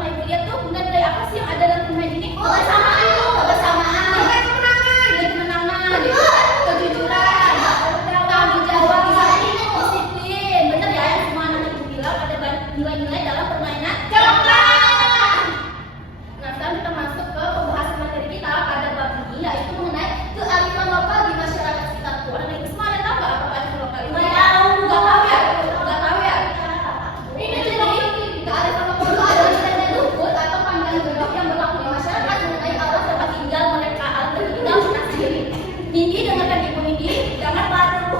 anak ibu lihat tuh nilai apa sih yang ada dalam permainan ini? Kebersamaan, nilai kemenangan, kejujuran, tanggung jawab, disiplin. Bener ya yang semua anak ibu bilang ada nilai-nilai dalam permainan coklat. Nah, sekarang kita masuk ke pembahasan materi kita pada bab ini, yaitu mengenai kearifan lokal di masyarakat sekitar. Anak ibu semua ada tahu nggak apa kearifan lokal itu? Nggak tahu ya? Nggak tahu ya? Ini jadi kearifan lokal itu adalah nilai luhur atau pandangan berbeda yang berlaku di masyarakat mengenai alam tempat tinggal mereka, alam tinggal mereka sendiri. Nindi, dengarkan ibu Nindi, jangan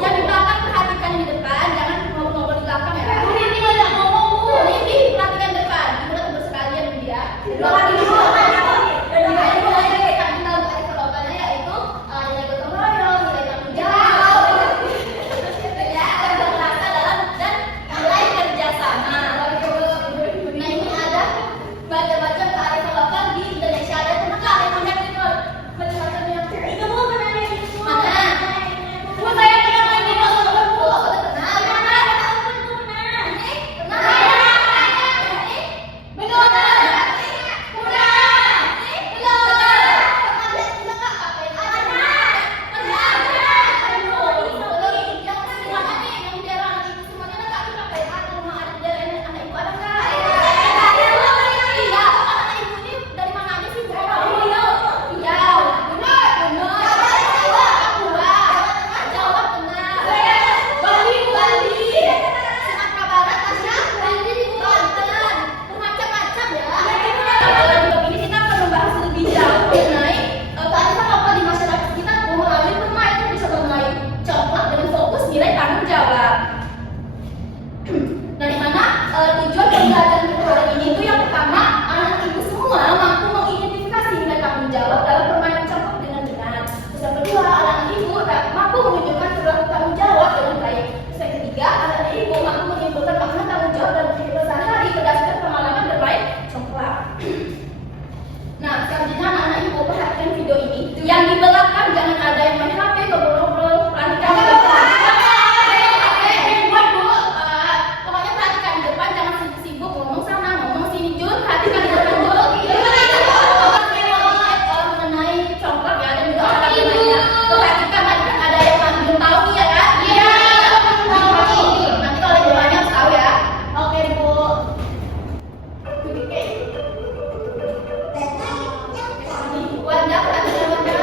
yang di belakang perhatikan di depan, jangan ngobrol-ngobrol di belakang ya. Ini banyak ngomong, Bu. Nindi, perhatikan depan, ibu udah tunggu sekalian Nindi ya. Belakang ibu yang di belakang jangan ada yang main HP, ngobrol-ngobrol, perhatikan di depan. Pokoknya perhatikan di depan, jangan sibuk-sibuk ngomong sana, ngomong sini. Jul, perhatikan di depan dulu. Mengenai coklat ya, dan juga ada lainnya. Perhatikan ada yang belum tahu nih ya kan? Iya. Nanti kalau jawabannya harus tahu ya. Oke Bu. Wanda, perhatikan Wanda.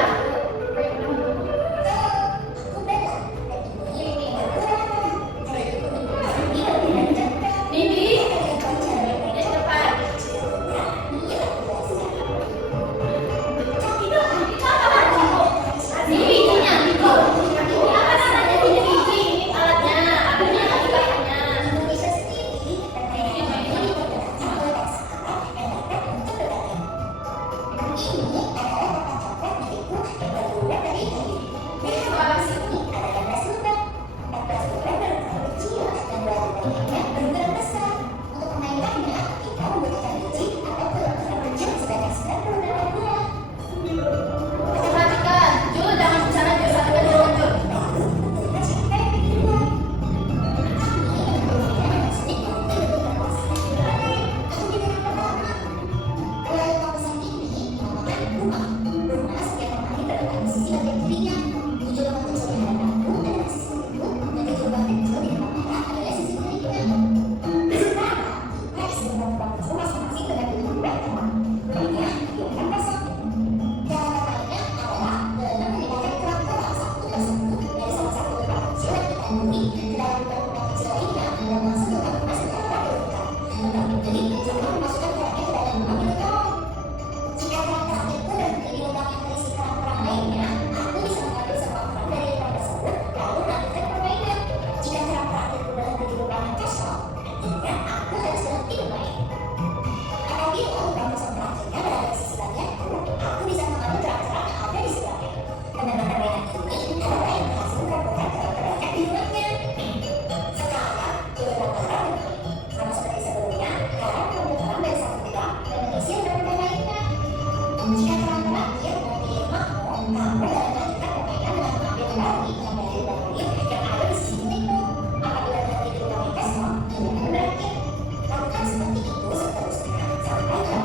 Apabila terjadi perubahan tes, lakukan seperti itu seterusnya sampai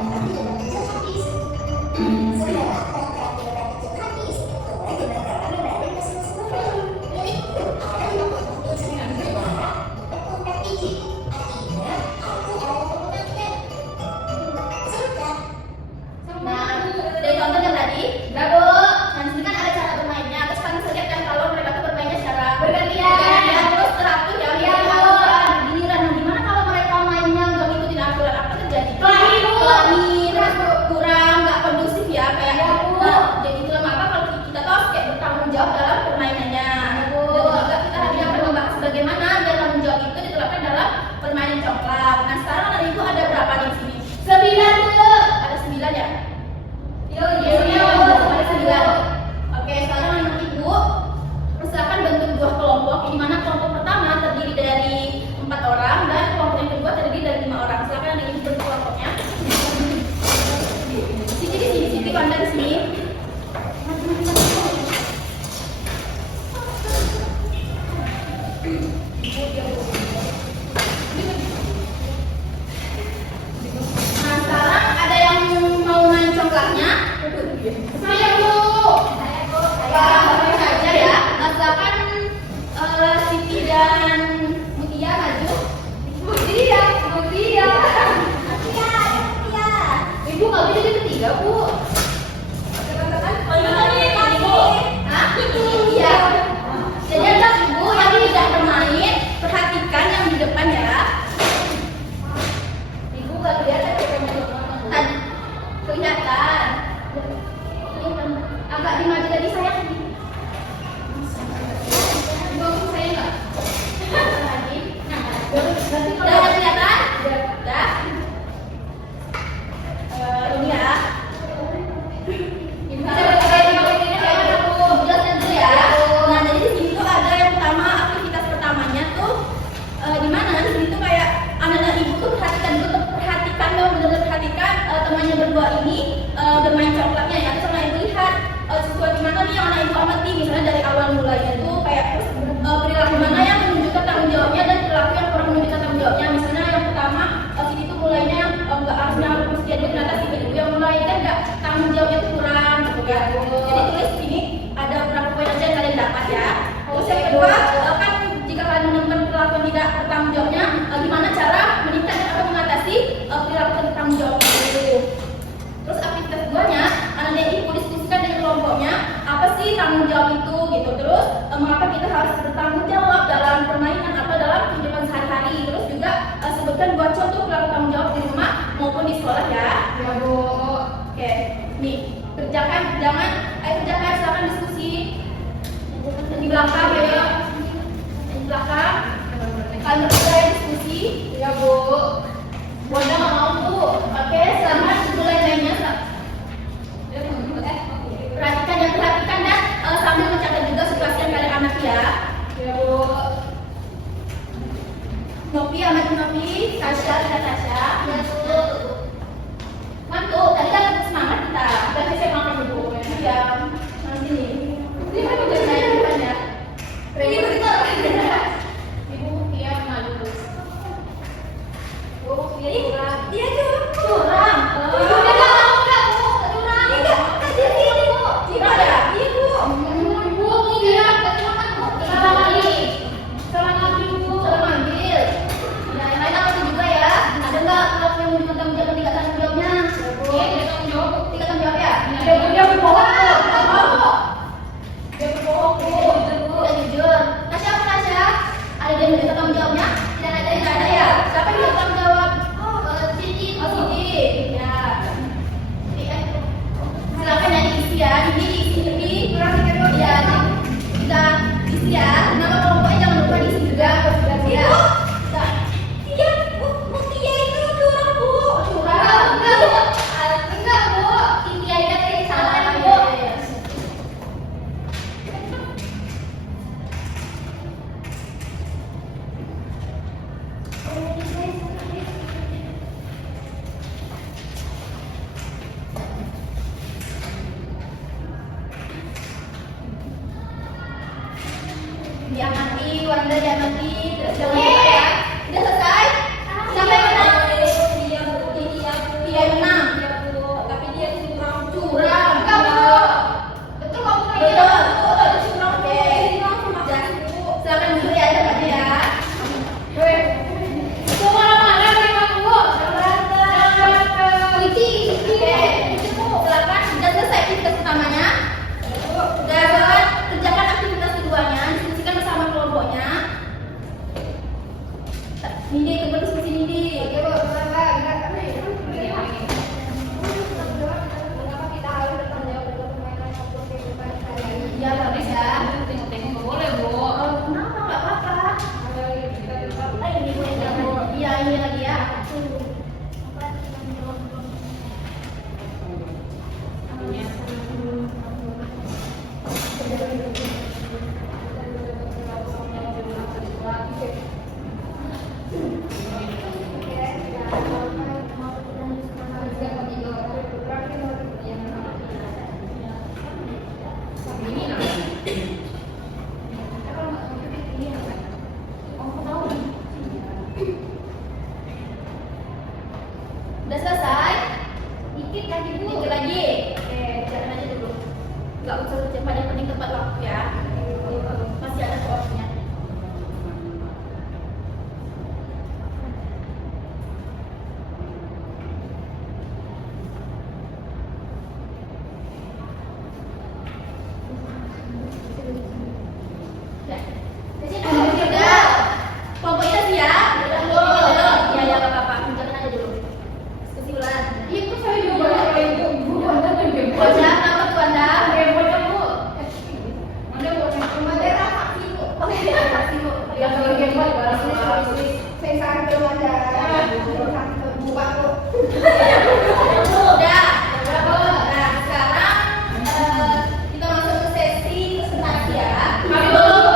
Wanda di sini. Nah, sekarang ada yang mau main coklatnya? Saya Bu. Saya aja ya. Nah, silakan Siti dan Mutia maju. Mutia. Ibu nggak bisa jadi ketiga, Bu. Hah? Iya. Jadi anak ibu yang tidak bermain, perhatikan yang di depan ya. Ibu nggak kelihatan tadi. Kelihatan. Agak dimaju tadi saya. Ibu saya nggak. Lagi. Udah kelihatan? Udah. Ini ya. Aktivitas pertamanya tuh di mana di sini tuh kayak anak-anak ibu tuh perhatikan temannya berdua ini bermain coklatnya ya. Terus anak ibu lihat sesuatu mana nih yang anak ibu amati, misalnya dari awal mulanya tuh kayak perilaku mana yang menunjukkan tanggung jawabnya dan perilaku yang kurang menunjukkan tanggung jawabnya. Misalnya yang pertama sini tuh mulainya nggak harusnya mesti jadi ternyata si ibu yang mulai kan nggak tanggung jawabnya tuh kurang gitu ya. Jadi tulis di sini ada beberapa poin aja yang kalian dapat ya. Terus yang kedua kan jika kalian menemukan perilaku yang tidak bertanggung jawabnya, gimana cara meningkatkan atau mengatasi perilaku tidak bertanggung jawab itu. Terus aktivitas keduanya, anak ibu diskusikan dengan kelompoknya apa sih tanggung jawab itu gitu. Terus mengapa kita harus bertanggung jawab dalam permainan atau dalam kehidupan sehari-hari. Terus juga sebutkan buat contoh perilaku tanggung jawab di rumah maupun di sekolah ya. Ya Bu. Oke, nih kerjakan, kerjakan, silakan diskusi di belakang ya. Di belakang kalian berdua diskusi. Ya Bu. Wanda nggak mau Bu. Oke, selamat mulai mainnya. Perhatikan dan sambil mencatat juga situasi yang kalian anak ya. Ya Bu. Nopi, Tasya, Tasya. Ya Bu. Mantu, tadi kan semangat kita. Tadi saya makan dulu. Iya, nanti nih. Ini kan udah naik depan ya. Ibu Mutia maju. Bu Mutia curang. Iya curang. Ibu udah nggak mau nggak Bu? Curang. Kasih sini Bu. Curang ya? Iya Bu. Bu Mutia curang Bu. Salah lagi Bu. Salah ambil. Nah, yang lain apa juga ya? Ada nggak kalau yang menunjukkan tanggung jawab tidak tanggung jawabnya? Iya, tidak tanggung jawab. Tidak tanggung jawab ya? Dia berbohong Bu. Dia berbohong Bu. Tidak jujur. Tasya apa Tasya? Ada yang menunjukkan tanggung jawabnya? Tidak ada ya? Siapa yang menunjukkan tanggung jawab? Siti. Oh Siti. Ya. Silakan ya diisi ya. Ini diisi lebih kurang ya. Kita isi ya. Nama kelompoknya jangan lupa diisi juga. Ya. Iya, Mutia itu curang Bu. Curang. Enggak Bu. Siti aja tadi salah Bu. Diamati, Wanda diamati, terus jangan lupa ya. Udah selesai? Siapa yang menang? Dia yang menang. Tapi dia curang. Curang. Enggak Bu. Betul kamu kayak gitu. Betul. Curang. Oke. Silakan duduk ya tempatnya ya. Itu mana mereka Bu? Siti. Oke. Silakan. Sudah selesai aktivitas pertamanya. Sudah selesai. Kerjakan aktivitas keduanya. Diskusikan bersama kelompoknya. percepat yang penting tepat waktu ya. Masih ada waktunya. Kelompoknya siap? Iya, ya, Bapak. Tunjukkan aja dulu. Kesimpulan. Itu saya juga boleh ibu Anda dan game. Oh, siapa nama tuh Anda? Game Bu. Anda boleh Madera saksi Bu. Oke, terima kasih, Bu. Ya kalau game barang ini saya santai aja. Santai buka Bu. Udah. Nah, sekarang kita masuk ke sesi presentasi ya. Kami belum.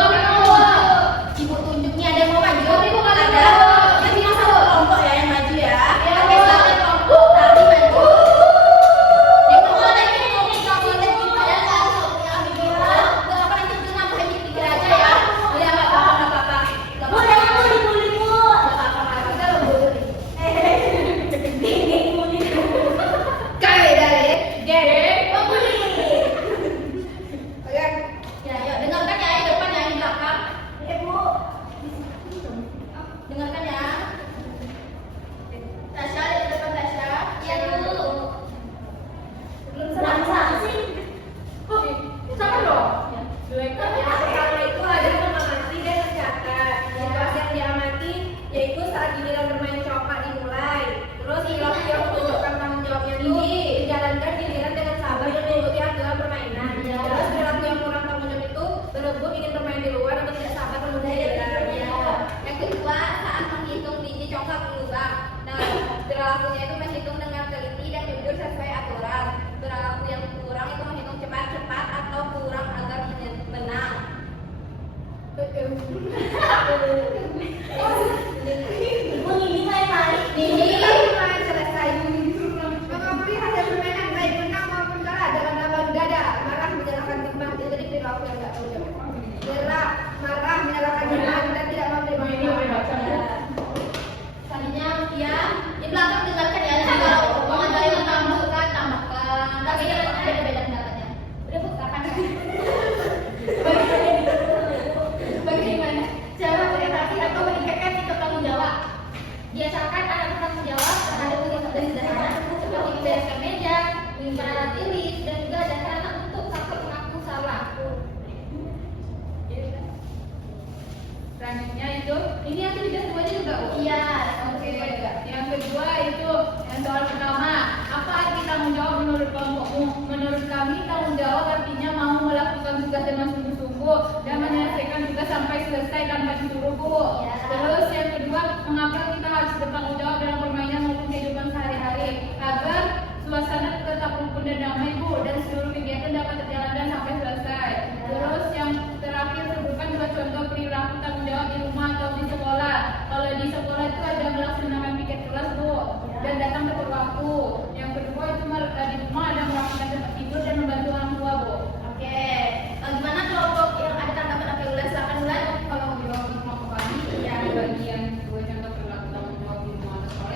Ibu tunjuknya ada yang mau maju? Tapi bukan Ada. ada. Jadi yang satu kelompok ya yang maju ya. Ya, Oke, Bu. satu kelompok tadi maju. Yang kedua lagi nih, kamu ada di mana? Enggak apa nanti cuma hanya pikir aja ya. Ya enggak apa-apa. Bu, jangan mau dibully, Bu. Enggak apa-apa. Kita lo bully. Bully. Kali dari game. Bully. Oke. Ya, yuk dengarkan ya, yang depan ya, yang di belakang. Bu. Dengarkan ya. Tasya, lihat ke depan Tasya. Iya, Bu. Belum sama sih. Oh, sama dong. Ya. Kalau itu ada mengamati dan mencatat. Situasi yang diamati yaitu saat giliran bermain coklat dimulai. Terus perilaku yang menunjukkan tanggung jawabnya itu dijalankan giliran dengan sabar dan mengikuti aturan permainan. Ya. Terus perilaku yang kurang tanggung jawab itu berebut ingin bermain di luar atau tidak sabar menunda giliran. Ya. Yang kedua saat menghitung biji coklat berubah. Nah, perilakunya itu menghitung dengan teliti dan jujur sesuai aturan. Perilaku yang kurang itu menghitung cepat-cepat atau kurang agar menang. Ini main-main. Ini main selesai. Mengakui hasil permainan baik menang maupun kalah dengan abang dada, marah menyalahkan timbang, jadi perilaku yang tidak tahu jawab. Gerak, marah menyalahkan timbang dan tidak mau menerima. Selanjutnya ya, di belakang dengarkan ya. Jadi kalau mau ada yang tambahkan, tambahkan. Tapi beda-beda pendapatnya. Udah Bu, kapan? Bagaimana cara bereaksi atau meningkatkan sikap tanggung jawab? Biasakan anak bertanggung jawab terhadap kegiatan sederhana seperti membereskan meja, menyimpan alat tulis, dan juga ada anak untuk takut mengaku salah. Selanjutnya itu, ini aktivitas semuanya juga Bu? Iya, Oke, yang kedua itu yang soal pertama, apa arti tanggung jawab menurut kelompokmu? Menurut kami tanggung jawab artinya mau melakukan tugas dengan sungguh-sungguh dan menyelesaikan tugas sampai selesai tanpa disuruh Bu. Ya. Terus yang kedua, mengapa kita harus bertanggung jawab dalam permainan maupun kehidupan sehari-hari agar suasana tetap rukun dan damai Bu dan seluruh kegiatan dapat terjalankan sampai selesai. Terus yang terakhir sebutkan dua contoh perilaku tanggung jawab di rumah atau di sekolah. Kalau di sekolah itu ada melaksanakan piket kelas Bu dan datang tepat waktu. Yang kedua itu di rumah ada melakukan tempat tidur dan membantu orang tua Bu. Oke. Gimana kelompok yang ada tanggapan apa Ulan? Silakan Ulan. Kalau mau jawab kelompok kami, ya di bagian dua contoh perilaku tanggung jawab di rumah atau sekolah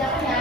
dikerjakan ya.